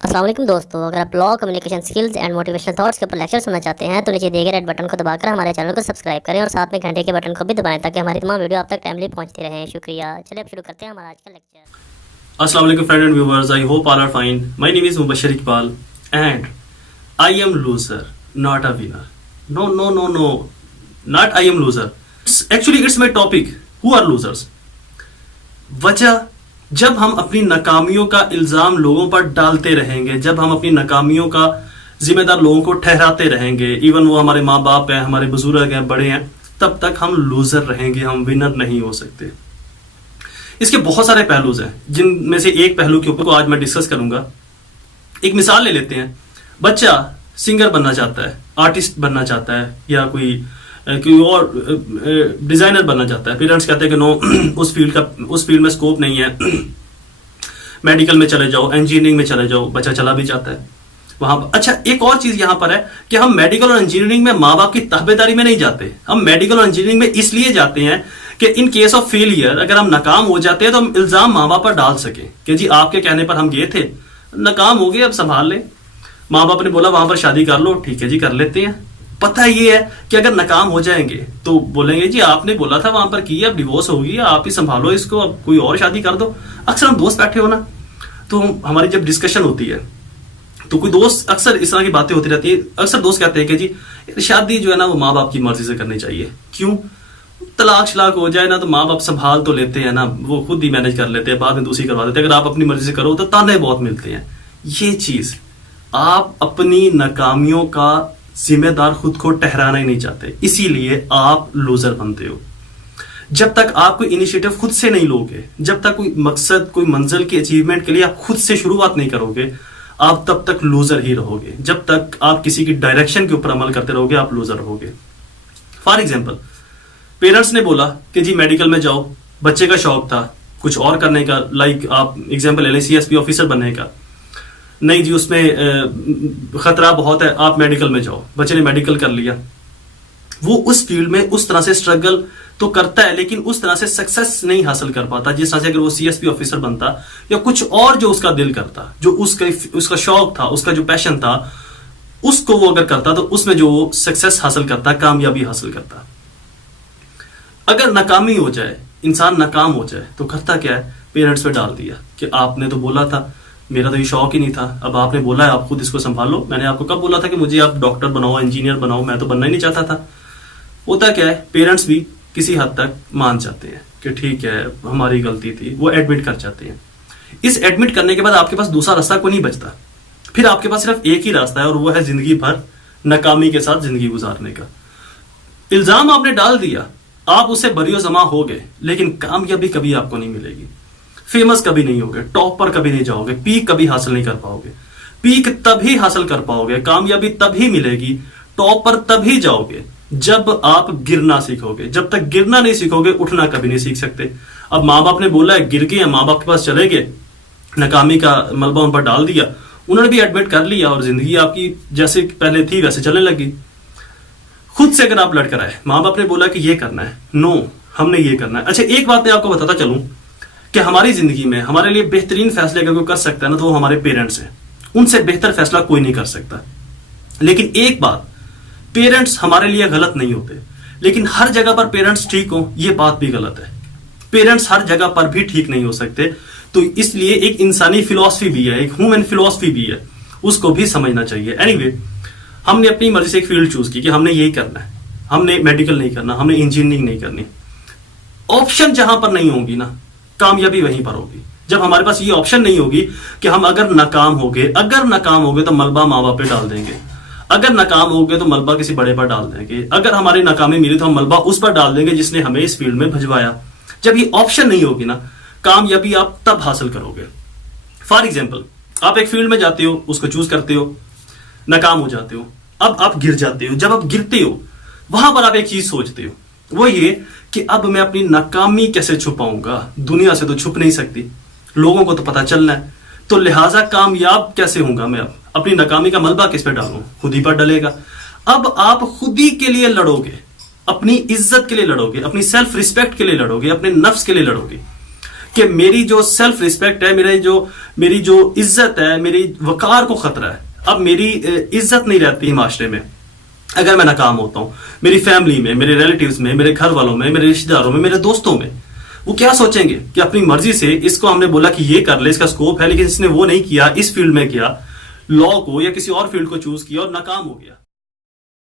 अस्सलाम वालेकुम दोस्तों, अगर आप law communication skills and motivational thoughts के ऊपर लेक्चर सुनना चाहते हैं तो नीचे दिए गए रेड बटन को दबाकर हमारे चैनल को सब्सक्राइब करें और साथ में घंटे के बटन को भी दबाएं ताकि हमारी तमाम वीडियो आप तक टाइमली पहुंचती रहें। शुक्रिया। चलिए अब शुरू करते हैं हमारा आज का lecture. Assalamu alaikum friend and viewers. I hope all are fine. My name is Mubashir Iqbal and I am loser, not a winner. No. Not I am loser. Actually, it's my topic. Who are losers? वजह जब हम अपनी नाकामियों का इल्जाम लोगों पर डालते रहेंगे, जब हम अपनी नाकामियों का जिम्मेदार लोगों को ठहराते रहेंगे, इवन वो हमारे माँ बाप हैं, हमारे बुजुर्ग हैं, बड़े हैं, तब तक हम लूजर रहेंगे, हम विनर नहीं हो सकते। इसके बहुत सारे पहलूज हैं जिनमें से एक पहलू के ऊपर को आज मैं डिस्कस करूंगा। एक मिसाल ले लेते हैं। बच्चा सिंगर बनना चाहता है, आर्टिस्ट बनना चाहता है, या कोई और डिजाइनर बनना चाहता है। पेरेंट्स कहते हैं कि नो, उस फील्ड में स्कोप नहीं है, मेडिकल में चले जाओ, इंजीनियरिंग में चले जाओ। बच्चा चला भी जाता है वहां। अच्छा, एक और चीज यहां पर है कि हम मेडिकल और इंजीनियरिंग में माँ बाप की ताबेदारी में नहीं जाते। हम मेडिकल और इंजीनियरिंग में इसलिए जाते हैं कि इन केस ऑफ फेलियर, अगर हम नाकाम हो जाते हैं तो हम इल्जाम माँ बाप पर डाल सके कि जी आपके कहने पर हम गए थे, नाकाम हो गए, अब संभाल ले। माँ बाप ने बोला वहां पर शादी कर लो, ठीक है जी कर लेते हैं। पता ये है कि अगर नाकाम हो जाएंगे तो बोलेंगे जी आपने बोला था वहां पर की, अब डिवोर्स होगी, आप ही संभालो इसको, अब कोई और शादी कर दो। अक्सर हम दोस्त बैठे हो ना, तो हमारी जब डिस्कशन होती है तो कोई दोस्त, अक्सर इस तरह की बातें होती रहती है। अक्सर दोस्त कहते हैं कि जी शादी जो है ना वो माँ बाप की मर्जी से करनी चाहिए। क्यों? तलाक शलाक हो जाए ना तो माँ बाप संभाल तो लेते हैं ना, वो खुद ही मैनेज कर लेते हैं, बाद में दूसरी करवा देते हैं। अगर आप अपनी मर्जी से करो तो ताने बहुत मिलते हैं। ये चीज, आप अपनी नाकामियों का जिम्मेदार खुद को ठहराना ही नहीं चाहते, इसीलिए आप लूजर बनते हो। जब तक आप कोई इनिशिएटिव खुद से नहीं लोगे, जब तक कोई मकसद, कोई मंजिल की अचीवमेंट के लिए आप खुद से शुरुआत नहीं करोगे, आप तब तक लूजर ही रहोगे। जब तक आप किसी की डायरेक्शन के ऊपर अमल करते रहोगे, आप लूजर रहोगे। फॉर एग्जाम्पल, पेरेंट्स ने बोला कि जी मेडिकल में जाओ, बच्चे का शौक था कुछ और करने का, लाइक आप एग्जाम्पल ले लें सीएसपी ऑफिसर बनने का। नहीं जी उसमें खतरा बहुत है, आप मेडिकल में जाओ। बच्चे ने मेडिकल कर लिया। वो उस फील्ड में उस तरह से स्ट्रगल तो करता है लेकिन उस तरह से सक्सेस नहीं हासिल कर पाता जिस तरह से अगर वो सीएसपी ऑफिसर बनता या कुछ और जो उसका दिल करता, जो उसका शौक था, उसका जो पैशन था, उसको वो अगर करता तो उसमें जो वो सक्सेस हासिल करता, कामयाबी हासिल करता। अगर नाकामी हो जाए, इंसान नाकाम हो जाए तो करता क्या है? पेरेंट्स पे डाल दिया कि आपने तो बोला था, मेरा तो ये शौक ही नहीं था, अब आपने बोला है आप खुद इसको संभालो। मैंने आपको कब बोला था कि मुझे आप डॉक्टर बनाओ, इंजीनियर बनाओ, मैं तो बनना ही नहीं चाहता था। होता क्या है, पेरेंट्स भी किसी हद तक मान जाते हैं कि ठीक है हमारी गलती थी, वो एडमिट कर जाते हैं। इस एडमिट करने के बाद आपके पास दूसरा रास्ता कोई नहीं बचता, फिर आपके पास सिर्फ एक ही रास्ता है और वो है जिंदगी भर नाकामी के साथ जिंदगी गुजारने का। इल्जाम आपने डाल दिया, आप उससे बरियो जमा हो गए, लेकिन कामयाबी कभी आपको नहीं मिलेगी। फेमस कभी नहीं होगे, टॉप पर कभी नहीं जाओगे, पीक कभी हासिल नहीं कर पाओगे। पीक तभी हासिल कर पाओगे, कामयाबी तभी मिलेगी, टॉप पर तभी जाओगे जब आप गिरना सीखोगे। जब तक गिरना नहीं सीखोगे, उठना कभी नहीं सीख सकते। अब माँ बाप ने बोला है, गिर गए, माँ बाप के पास चले गए, नाकामी का मलबा उन पर डाल दिया, उन्होंने भी एडमिट कर लिया और जिंदगी आपकी जैसे पहले थी वैसे चलने लगी। खुद से अगर आप लड़कर आए, माँ बाप ने बोला कि ये करना है, नो हमने ये करना है। अच्छा, एक बात मैं आपको बताता चलूं कि हमारी जिंदगी में हमारे लिए बेहतरीन फैसले अगर कोई कर सकता है ना तो वो हमारे पेरेंट्स हैं। उनसे बेहतर फैसला कोई नहीं कर सकता। लेकिन एक बात, पेरेंट्स हमारे लिए गलत नहीं होते, लेकिन हर जगह पर पेरेंट्स ठीक हो ये बात भी गलत है। पेरेंट्स हर जगह पर भी ठीक नहीं हो सकते, तो इसलिए एक इंसानी फिलॉसफी भी है, एक ह्यूमन फिलॉसफी भी है, उसको भी समझना चाहिए। एनीवे, हमने अपनी मर्जी से एक फील्ड चूज की कि हमने यही करना है, हमने मेडिकल नहीं करना, हमने इंजीनियरिंग नहीं करनी। ऑप्शन जहां पर नहीं होगी ना, कामयाबी वहीं पर होगी। जब हमारे पास ये ऑप्शन नहीं होगी कि हम अगर नाकाम हो गए तो मलबा माँ बाप पे डाल देंगे, अगर नाकाम हो गए तो मलबा किसी बड़े पर डाल देंगे, अगर हमारी नाकामी मिली तो हम मलबा उस पर डाल देंगे जिसने हमें इस फील्ड में भजवाया। जब ये ऑप्शन नहीं होगी ना, कामयाबी आप तब हासिल करोगे। फॉर एग्जाम्पल, आप एक फील्ड में जाते हो, उसको चूज करते हो, नाकाम हो जाते हो, अब आप गिर जाते हो। जब आप गिरते हो वहां पर आप एक चीज सोचते हो, वो ये कि अब मैं अपनी नाकामी कैसे छुपाऊंगा, दुनिया से तो छुप नहीं सकती, लोगों को तो पता चलना है, तो लिहाजा कामयाब कैसे होऊंगा मैं? अब अपनी नाकामी का मलबा किस पे डालूं? खुद ही पर डलेगा। अब आप खुद ही के लिए लड़ोगे, अपनी इज्जत के लिए लड़ोगे, अपनी सेल्फ रिस्पेक्ट के लिए लड़ोगे, अपने नफ्स के लिए लड़ोगे। कि मेरी जो सेल्फ रिस्पेक्ट है, मेरी जो इज्जत है, मेरी वकार को खतरा है। अब मेरी इज्जत नहीं रहती माशरे में अगर मैं नाकाम होता हूं, मेरी फैमिली में, मेरे रिलेटिव्स में, मेरे घर वालों में, मेरे रिश्तेदारों में, मेरे दोस्तों में। वो क्या सोचेंगे कि अपनी मर्जी से इसको हमने बोला कि ये कर ले, इसका स्कोप है, लेकिन इसने वो नहीं किया, इस फील्ड में किया, लॉ को या किसी और फील्ड को चूज किया और नाकाम हो गया।